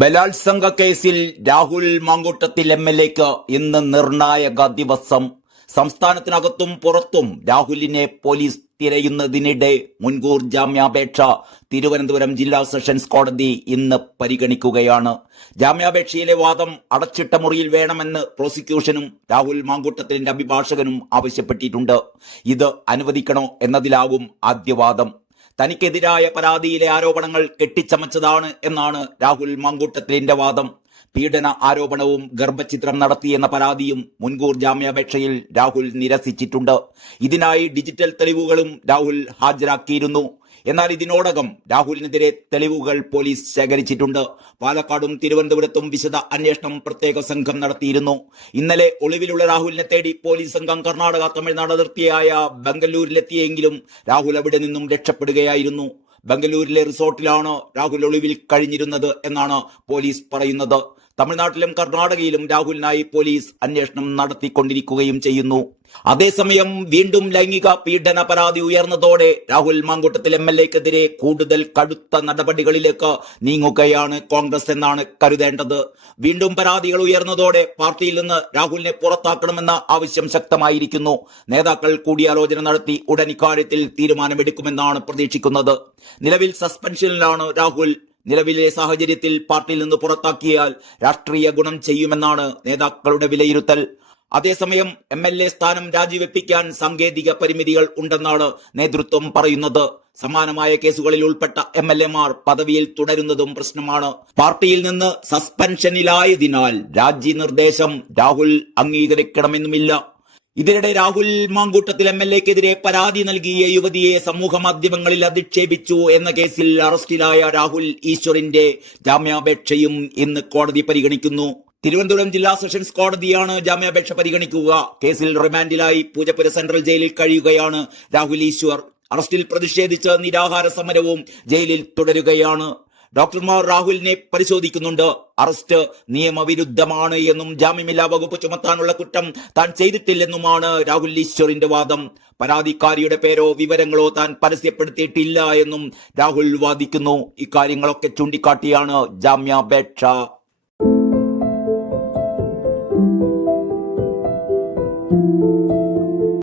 ബലാത്സംഗ കേസിൽ രാഹുൽ മാങ്കൂട്ടത്തിൽ എംഎൽഎക്ക് ഇന്ന് നിർണായക ദിവസം. സംസ്ഥാനത്തിനകത്തും പുറത്തും രാഹുലിനെ പോലീസ് തിരയുന്നതിനിടെ മുൻകൂർ ജാമ്യാപേക്ഷ തിരുവനന്തപുരം ജില്ലാ സെഷൻസ് കോടതി ഇന്ന് പരിഗണിക്കുകയാണ്. ജാമ്യാപേക്ഷയിലെ വാദം അടച്ചിട്ട മുറിയിൽ വേണമെന്ന് പ്രോസിക്യൂഷനും രാഹുൽ മാങ്കൂട്ടത്തിലിന്റെ അഭിഭാഷകനും ആവശ്യപ്പെട്ടിട്ടുണ്ട്. ഇത് അനുവദിക്കണോ എന്നതിലാവും ആദ്യവാദം. തനിക്കെതിരായ പരാതിയിലെ ആരോപണങ്ങൾ കെട്ടിച്ചമച്ചതാണ് എന്നാണ് രാഹുൽ മാങ്കൂട്ടത്തിലിന്റെ വാദം. പീഡന ആരോപണവും ഗർഭചിത്രം നടത്തിയെന്ന പരാതിയും മുൻകൂർ ജാമ്യാപേക്ഷയിൽ രാഹുൽ നിരസിച്ചിട്ടുണ്ട്. ഇതിനായി ഡിജിറ്റൽ തെളിവുകളും രാഹുൽ ഹാജരാക്കിയിരുന്നു. എന്നാൽ ഇതിനോടകം രാഹുലിനെതിരെ തെളിവുകൾ പോലീസ് ശേഖരിച്ചിട്ടുണ്ട്. പാലക്കാടും തിരുവനന്തപുരത്തും വിശദ അന്വേഷണം പ്രത്യേക സംഘം നടത്തിയിരുന്നു. ഇന്നലെ ഒളിവിലുള്ള രാഹുലിനെ തേടി പോലീസ് സംഘം കർണാടക തമിഴ്നാട് അതിർത്തിയായ ബംഗളൂരിലെത്തിയെങ്കിലും രാഹുൽ അവിടെ നിന്നും രക്ഷപ്പെടുകയായിരുന്നു. ബംഗളൂരിലെ റിസോർട്ടിലാണ് രാഹുൽ ഒളിവിൽ കഴിഞ്ഞിരുന്നത് എന്നാണ് പോലീസ് പറയുന്നത്. തമിഴ്നാട്ടിലും കർണാടകയിലും രാഹുലിനായി പോലീസ് അന്വേഷണം നടത്തിക്കൊണ്ടിരിക്കുകയും ചെയ്യുന്നു. അതേസമയം വീണ്ടും ലൈംഗിക പീഡന പരാതി ഉയർന്നതോടെ രാഹുൽ മാങ്കൂട്ടത്തിൽ എംഎൽഎക്കെതിരെ കൂടുതൽ കടുത്ത നടപടികളിലേക്ക് നീങ്ങുകയാണ് കോൺഗ്രസ് എന്നാണ് കരുതേണ്ടത്. വീണ്ടും പരാതികൾ ഉയർന്നതോടെ പാർട്ടിയിൽ നിന്ന് രാഹുലിനെ പുറത്താക്കണമെന്ന ആവശ്യം ശക്തമായിരിക്കുന്നു. നേതാക്കൾ കൂടിയാലോചന നടത്തി ഉടൻ ഇക്കാര്യത്തിൽ തീരുമാനമെടുക്കുമെന്നാണ് പ്രതീക്ഷിക്കുന്നത്. നിലവിൽ സസ്പെൻഷനിലാണ് രാഹുൽ. നിലവിലെ സാഹചര്യത്തിൽ പാർട്ടിയിൽ നിന്ന് പുറത്താക്കിയാൽ രാഷ്ട്രീയ ഗുണം ചെയ്യുമെന്നാണ് നേതാക്കളുടെ വിലയിരുത്തൽ. അതേസമയം എംഎൽഎ സ്ഥാനം രാജിവെപ്പിക്കാൻ സാങ്കേതിക പരിമിതികൾ ഉണ്ടെന്നാണ് നേതൃത്വം പറയുന്നത്. സമാനമായ കേസുകളിൽ ഉൾപ്പെട്ട എംഎൽഎമാർ പദവിയിൽ തുടരുന്നതും പ്രശ്നമാണ്. പാർട്ടിയിൽ നിന്ന് സസ്പെൻഷനിലായതിനാൽ രാജി നിർദ്ദേശം രാഹുൽ അംഗീകരിക്കണമെന്നുമില്ല. ഇതിനിടെ രാഹുൽ മാങ്കൂട്ടത്തിൽ എംഎൽഎക്കെതിരെ പരാതി നൽകിയ യുവതിയെ സമൂഹ മാധ്യമങ്ങളിൽ അധിക്ഷേപിച്ചു എന്ന കേസിൽ അറസ്റ്റിലായ രാഹുൽ ഈശ്വറിന്റെ ജാമ്യാപേക്ഷയും ഇന്ന് കോടതി പരിഗണിക്കുന്നു. തിരുവനന്തപുരം ജില്ലാ സെഷൻസ് കോടതിയാണ് ജാമ്യാപേക്ഷ പരിഗണിക്കുക. കേസിൽ റിമാൻഡിലായി പൂജപ്പുര സെൻട്രൽ ജയിലിൽ കഴിയുകയാണ് രാഹുൽ ഈശ്വർ. അറസ്റ്റിൽ പ്രതിഷേധിച്ച് നിരാഹാര സമരവും ജയിലിൽ തുടരുകയാണ്. ഡോക്ടർമാർ രാഹുലിനെ പരിശോധിക്കുന്നുണ്ട്. അറസ്റ്റ് നിയമവിരുദ്ധമാണ് എന്നും ജാമ്യമില്ലാ വകുപ്പ് ചുമത്താനുള്ള കുറ്റം താൻ ചെയ്തിട്ടില്ലെന്നുമാണ് രാഹുൽ ഈശ്വറിന്റെ വാദം. പരാതിക്കാരിയുടെ പേരോ വിവരങ്ങളോ താൻ പരസ്യപ്പെടുത്തിയിട്ടില്ല എന്നും രാഹുൽ വാദിക്കുന്നു. ഇക്കാര്യങ്ങളൊക്കെ ചൂണ്ടിക്കാട്ടിയാണ് ജാമ്യാപേക്ഷ.